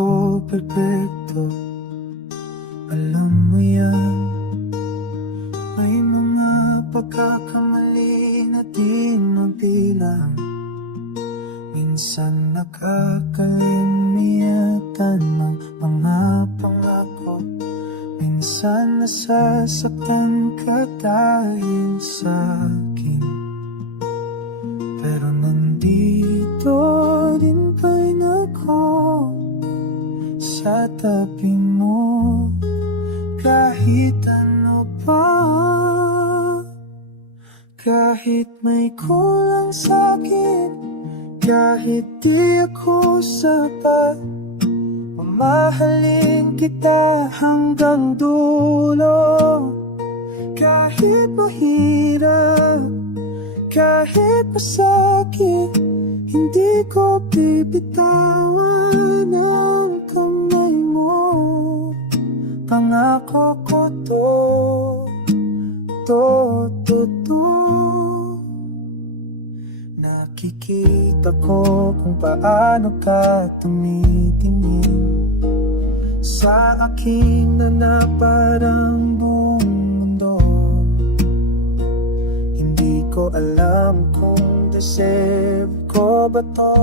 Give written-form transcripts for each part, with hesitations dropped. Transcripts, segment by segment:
ako perpekto, alam mo yan. May mga pagkakamali na di mabilang, minsan nakakalimitan ng mga pangako, minsan nasasaktan ka dahil sa'kin. Pero nandito din pa rin ako sa tabi mo, kahit ano pa, kahit may kulang sa'kin, kahit di ako sapat, mamahalin kita hanggang dulo. Kahit mahirap, kahit masakit, hindi ko bibitawan ang kamay mo. Pangako ko to. Nakikita ko kung paano ka tumitingin sa aking na parang buong mundo. Hindi ko alam kung deserve ko ba to,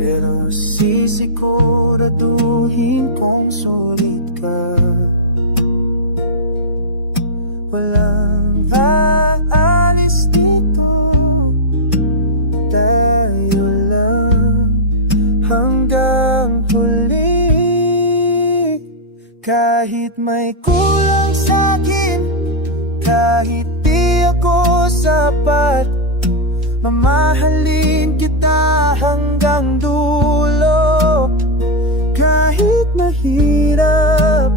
pero sisiguraduhin kung sulit ka. Walang aalis dito, tayo lang hanggang huli. Kahit may kulang sa'kin, kahit di ako sapat, mamahalin kita hanggang dulo. Kahit mahirap,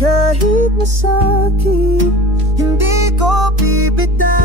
kahit masakit, hindi ko bibitawan